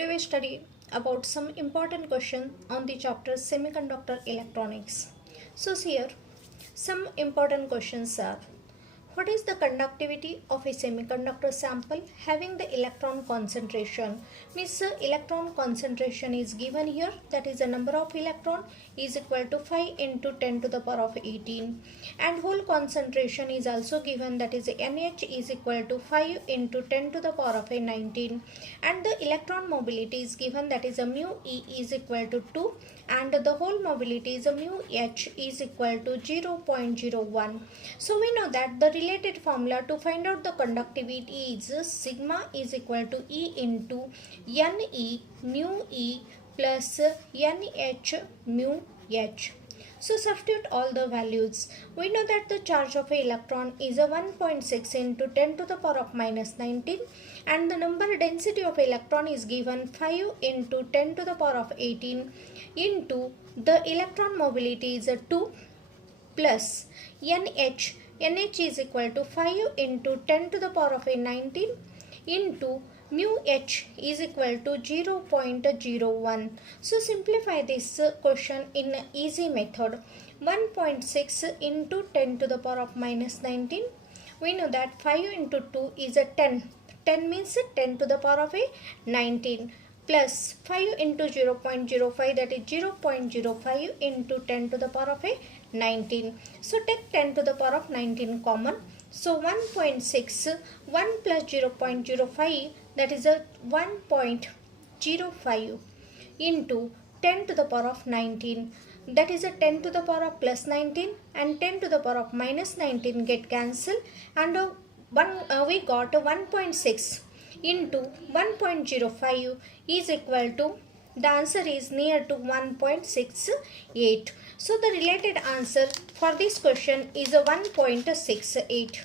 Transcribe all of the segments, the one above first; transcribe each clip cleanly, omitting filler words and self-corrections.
Today we study about some important questions on the chapter Semiconductor Electronics. So here some important questions are: what is the conductivity of a semiconductor sample having the electron concentration? Means electron concentration is given here, that is the number of electron is equal to 5 into 10 to the power of 18, and hole concentration is also given, that is NH is equal to 5 into 10 to the power of 19, and the electron mobility is given, that is a mu E is equal to 2, and the hole mobility is a mu H is equal to 0.01. So we know that the related formula to find out the conductivity is sigma is equal to E into Ne mu E plus NH mu H. So substitute all the values. We know that the charge of an electron is a 1.6 into 10 to the power of minus 19, and the number density of electron is given 5 into 10 to the power of 18 into the electron mobility is a 2 plus NH. NH is equal to 5 into 10 to the power of 19 into mu H is equal to 0.01. So simplify this question in easy method. 1.6 into 10 to the power of minus 19. We know that 5 into 2 is a 10. 10 means 10 to the power of 19 plus 5 into 0.05, that is 0.05 into 10 to the power of 19. So take 10 to the power of 19 common. So 1.6, 1 plus 0.05, that is a 1.05 into 10 to the power of 19, that is a 10 to the power of plus 19, and 10 to the power of minus 19 get cancelled, and we got 1.6 into 1.05 is equal to, the answer is near to 1.68. So the related answer for this question is a 1.68.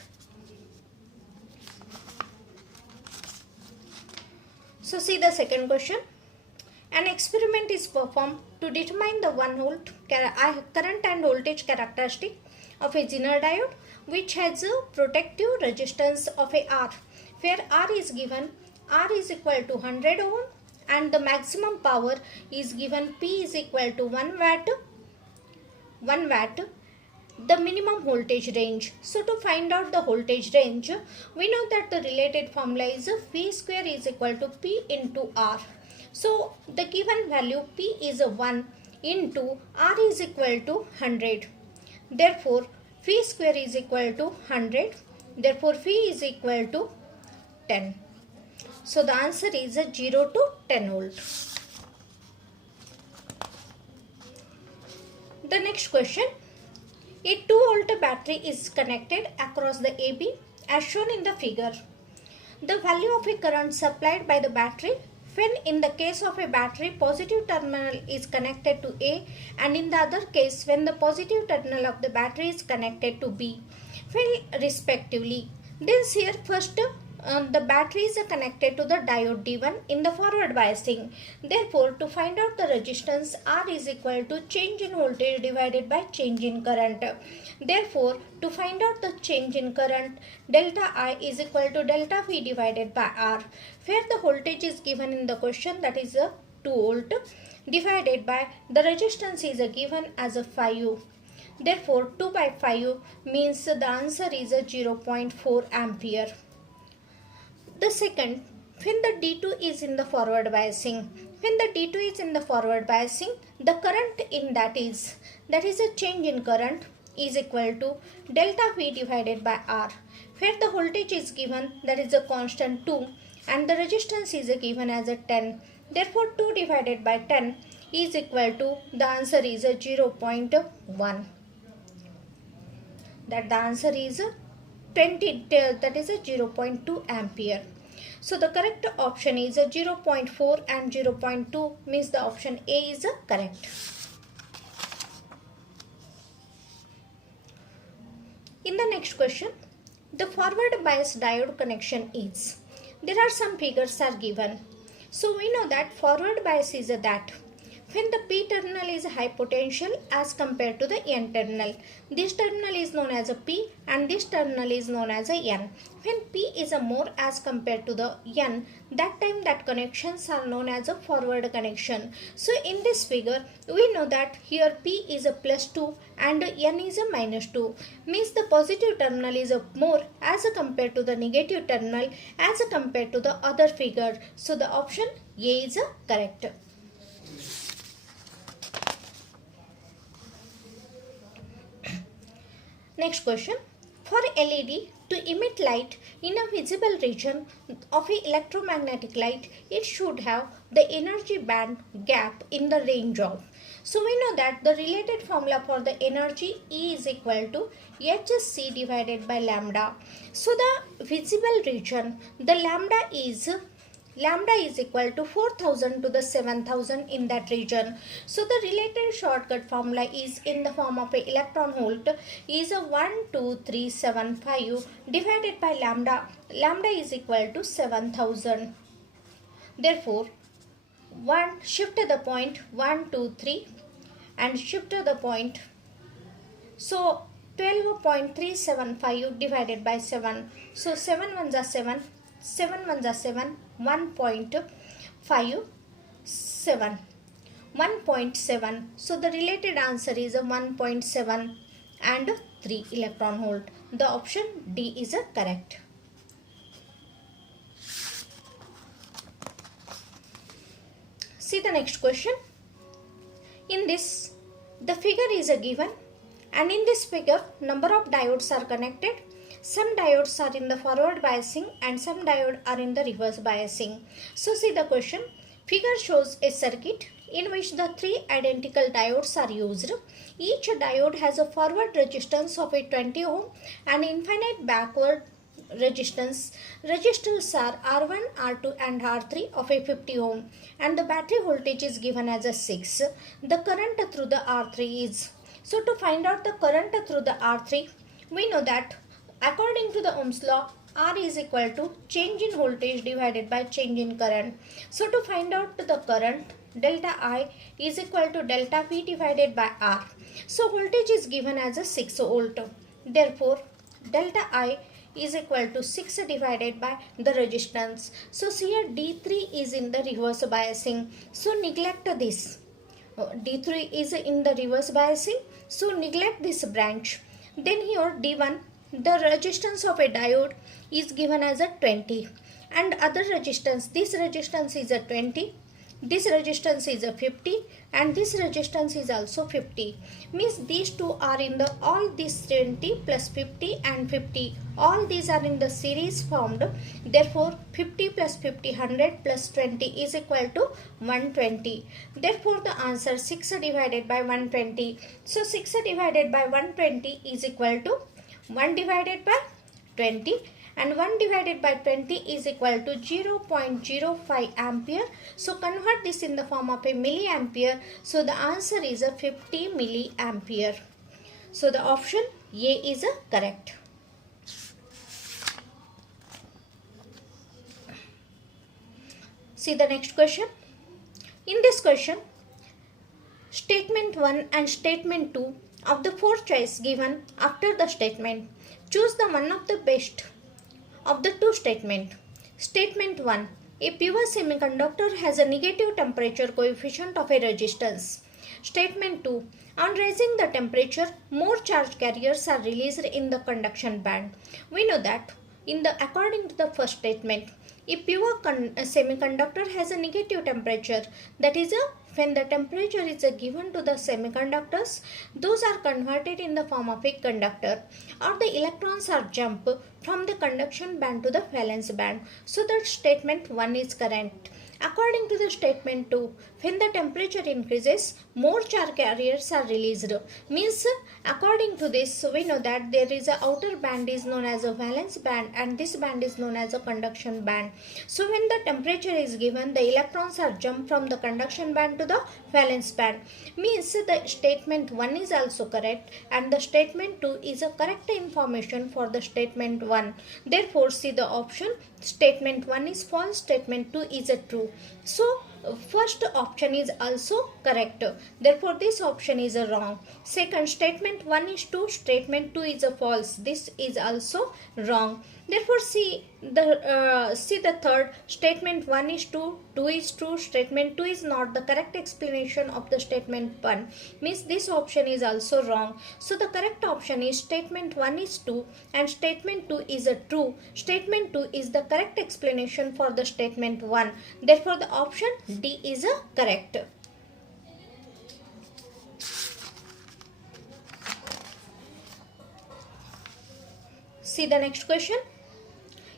So see the second question. An experiment is performed to determine the 1 volt current and voltage characteristic of a Zener diode which has a protective resistance of a R, where R is given, R is equal to 100 ohm, and the maximum power is given P is equal to 1 watt, the minimum voltage range. So to find out the voltage range, we know that the related formula is V square is equal to P into R. So the given value P is 1 into R is equal to 100. Therefore V square is equal to 100. Therefore V is equal to 10. So the answer is 0 to 10 volt. The next question. A 2 volt battery is connected across the AB as shown in the figure. The value of a current supplied by the battery when in the case of a battery positive terminal is connected to A, and in the other case when the positive terminal of the battery is connected to B, well, respectively. Then here first the battery is connected to the diode D1 in the forward biasing. Therefore, to find out the resistance, R is equal to change in voltage divided by change in current. Therefore, to find out the change in current, delta I is equal to delta V divided by R, where the voltage is given in the question, that is a 2 volt, divided by the resistance is given as a 5. Therefore, 2 by 5 means the answer is a 0.4 ampere. The second, when the D2 is in the forward biasing. When the D2 is in the forward biasing, the current in that is a change in current is equal to delta V divided by R, where the voltage is given, that is a constant 2, and the resistance is given as a 10. Therefore 2 divided by 10 is equal to, the answer is a 0.1. That the answer is 20, that is a 0.2 ampere. So the correct option is a 0.4 and 0.2, means the option A is correct. In the next question, the forward bias diode connection is, there are some figures are given. So we know that forward bias is that when the P terminal is high potential as compared to the N terminal. This terminal is known as a P and this terminal is known as a N. When P is a more as compared to the N, that time that connections are known as a forward connection. So in this figure, we know that here P is a plus 2 and N is a minus 2. Means the positive terminal is a more as compared to the negative terminal as compared to the other figure. So the option A is correct. Next question. For LED to emit light in a visible region of an electromagnetic light, it should have the energy band gap in the range of. So we know that the related formula for the energy E is equal to HC divided by lambda. So the visible region, the lambda is equal to 4000 to the 7000 in that region. So the related shortcut formula is in the form of a electron volt is a 12375 divided by lambda. Lambda is equal to 7000. Therefore, shift the point 1, 2, 3 and shift the point. So 12.375 divided by 7. So 7 ones are 7. 7 ones are 7, 1.57, 1.7. So the related answer is a 1.7 and 3 electron volt. The option D is correct. See the next question. In this, the figure is given, and in this figure, number of diodes are connected. Some diodes are in the forward biasing and some diodes are in the reverse biasing. So see the question. Figure shows a circuit in which the 3 identical diodes are used. Each diode has a forward resistance of a 20 ohm and infinite backward resistance. Resistors are R1, R2 and R3 of a 50 ohm and the battery voltage is given as a 6. The current through the R3 is. So to find out the current through the R3, we know that according to the Ohm's law, R is equal to change in voltage divided by change in current. So to find out the current, delta I is equal to delta V divided by R. So voltage is given as a 6 volt. Therefore, delta I is equal to 6 divided by the resistance. So here D3 is in the reverse biasing. So neglect this. D3 is in the reverse biasing. So neglect this branch. Then here D1. The resistance of a diode is given as a 20 and other resistance, this resistance is a 20, this resistance is a 50 and this resistance is also 50. Means these two are in the all this 20 plus 50 and 50. All these are in the series formed. Therefore 50 plus 50 100 plus 20 is equal to 120. Therefore the answer 6 divided by 120. So 6 divided by 120 is equal to 1 divided by 20 and 1 divided by 20 is equal to 0.05 ampere. So convert this in the form of a milliampere. So the answer is a 50 milliampere. So the option A is correct. See the next question. In this question, statement 1 and statement 2 of the 4 choice given after the statement, choose the one of the best of the 2 statement. Statement 1. A pure semiconductor has a negative temperature coefficient of a resistance. Statement 2. On raising the temperature, more charge carriers are released in the conduction band. We know that according to the first statement, a pure semiconductor has a negative temperature. That is when the temperature is given to the semiconductors, those are converted in the form of a conductor, or the electrons are jump from the conduction band to the valence band. So that statement 1 is correct. According to the statement 2, when the temperature increases, more charge carriers are released. Means according to this, we know that there is a outer band is known as a valence band and this band is known as a conduction band. So when the temperature is given, the electrons are jumped from the conduction band to the valence band. Means the statement 1 is also correct and the statement 2 is a correct information for the statement 1. Therefore, see the option statement 1 is false, statement 2 is a true. So first option is also correct. Therefore this option is wrong. Second, statement 1 is true, statement 2 is false. This is also wrong. Therefore see the third, statement 1 is true, 2 is true, statement 2 is not the correct explanation of the statement 1, means this option is also wrong. So the correct option is statement 1 is true and statement 2 is a true. Statement 2 is the correct explanation for the statement 1. Therefore the option D is a correct. See the next question.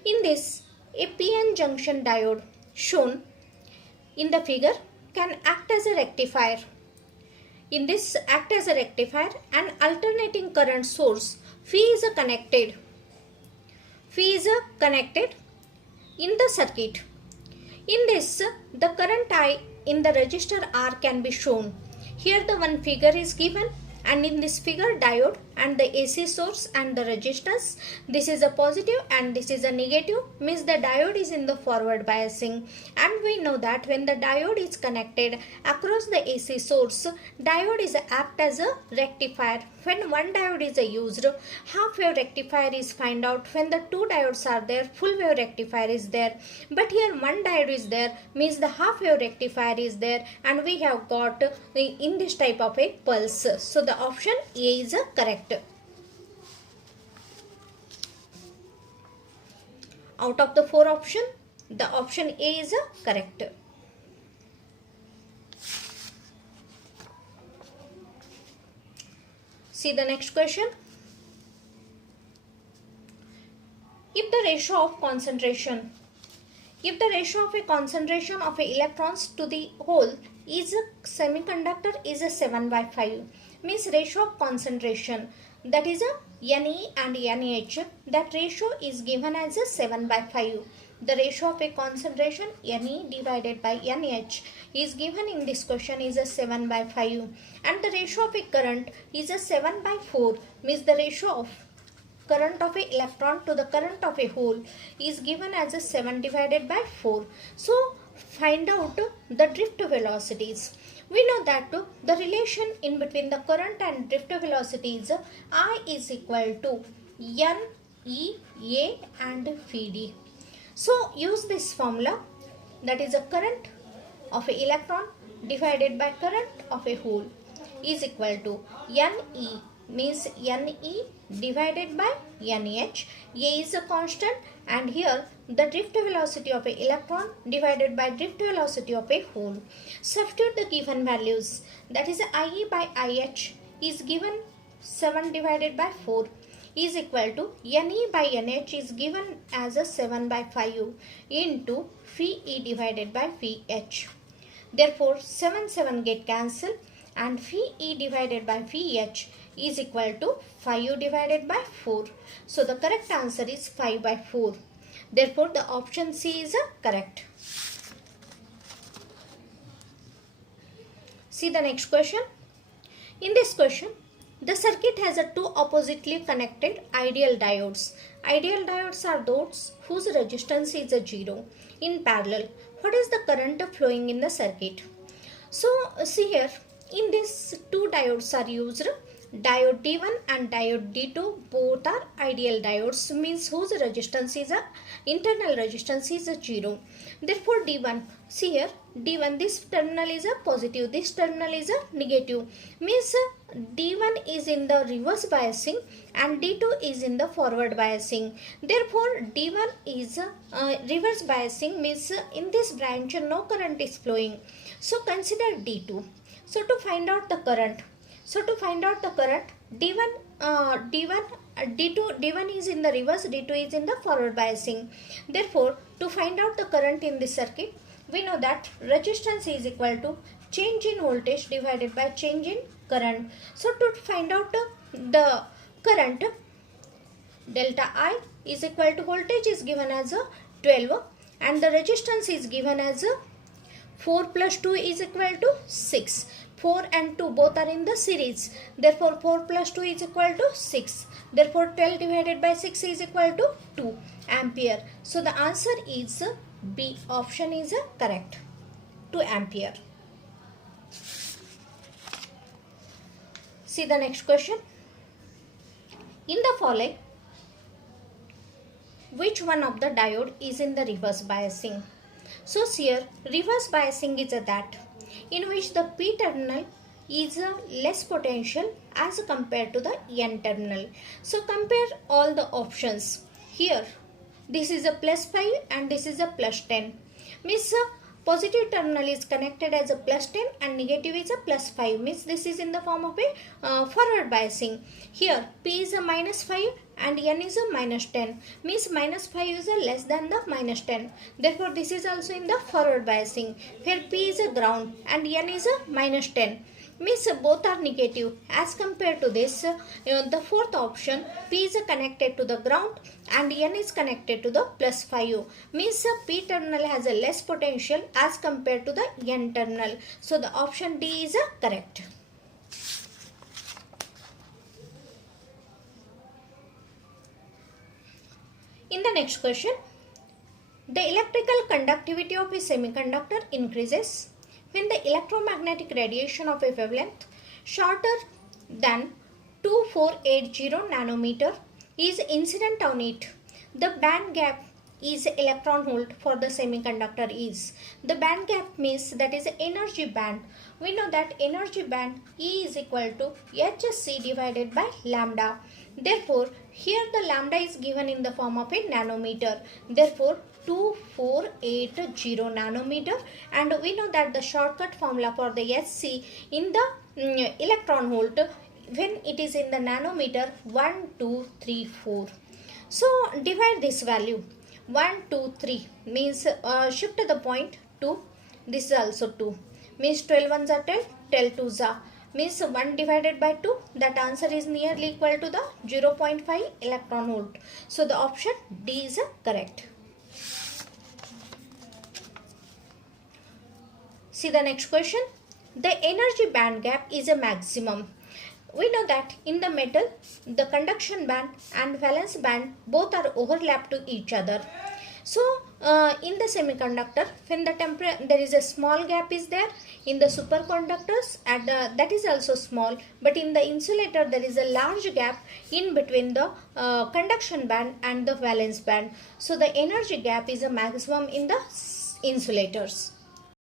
In this, a PN junction diode shown in the figure can act as a rectifier. In this act as a rectifier, an alternating current source phi is connected. Phi is connected in the circuit. In this, the current I in the resistor R can be shown. Here the one figure is given, and in this figure diode and the AC source and the resistance, this is a positive and this is a negative, means the diode is in the forward biasing. And we know that when the diode is connected across the AC source, diode is apt as a rectifier. When one diode is used, half wave rectifier is find out. When the two diodes are there, full wave rectifier is there. But here one diode is there, means the half wave rectifier is there, and we have got in this type of a pulse. So the option A is correct. Out of the four options, the option A is correct. See the next question. If the ratio of concentration of electrons to the hole is a semiconductor is a 7/5, means ratio of concentration, that is a Ne and NH, that ratio is given as a 7/5. The ratio of a concentration Ne divided by NH is given in this question is a 7/5, and the ratio of a current is a 7/4, means the ratio of current of a electron to the current of a hole is given as a 7 divided by 4. So find out the drift velocities. We know that the relation in between the current and drift velocity is I is equal to N, E, A and Vd. So use this formula, that is a current of an electron divided by current of a hole is equal to Ne, means Ne divided by NH. A is a constant, and here the drift velocity of an electron divided by drift velocity of a hole. Substitute the given values, that is IE by IH is given 7 divided by 4 is equal to Ne by NH is given as a 7/5 into Ve divided by Vh. Therefore 7 get cancelled, and Ve divided by Vh is equal to 5 divided by 4. So the correct answer is 5/4. Therefore the option C is correct. See the next question. In this question, the circuit has two oppositely connected ideal diodes. Ideal diodes are those whose resistance is 0 in parallel. What is the current flowing in the circuit? So see here, in this two diodes are used. Diode D1 and diode D2 both are ideal diodes, means whose resistance is internal resistance is 0. Therefore D1, see here D1, this terminal is a positive, this terminal is a negative, means D1 is in the reverse biasing and D2 is in the forward biasing. Therefore D1 is reverse biasing, means in this branch no current is flowing. So consider D2. So to find out the current, D1 is in the reverse, D2 is in the forward biasing. Therefore, to find out the current in this circuit, we know that resistance is equal to change in voltage divided by change in current. So to find out the current, delta I is equal to voltage is given as 12 and the resistance is given as 4 plus 2 is equal to 6. 4 and 2 both are in the series. Therefore 4 plus 2 is equal to 6. Therefore 12 divided by 6 is equal to 2 ampere. So the answer is B. Option is correct. 2 ampere. See the next question. In the following, which one of the diode is in the reverse biasing? So here reverse biasing is that in which the P terminal is less potential as compared to the N terminal. So compare all the options. Here this is a plus 5 and this is a plus 10. Means positive terminal is connected as a plus 10 and negative is a plus 5. Means this is in the form of a forward biasing. Here P is a minus 5 and N is a minus 10. Means minus 5 is a less than the minus 10. Therefore this is also in the forward biasing. Here P is a ground and N is a minus 10. Means both are negative. As compared to this, the fourth option, P is connected to the ground and N is connected to the plus 5. Means P terminal has a less potential as compared to the N terminal. So the option D is correct. In the next question, the electrical conductivity of a semiconductor increases when the electromagnetic radiation of a wavelength shorter than 2480 nanometer is incident on it. The band gap is electron volt for the semiconductor is. The band gap means that is energy band. We know that energy band E is equal to hc divided by lambda. Therefore, here the lambda is given in the form of a nanometer. Therefore, 2480 nanometer, and we know that the shortcut formula for the Hc in the electron volt when it is in the nanometer 1234. So divide this value 123 means shift the point 2. This is also 2 means 12 ones are 12, 12 twos are means 1 divided by 2. That answer is nearly equal to the 0.5 electron volt. So the option D is correct. See the next question. The energy band gap is a maximum. We know that in the metal, the conduction band and valence band both are overlapped to each other. So in the semiconductor, when the there is a small gap is there. In the superconductors, that is also small. But in the insulator, there is a large gap in between the conduction band and the valence band. So the energy gap is a maximum in the insulators.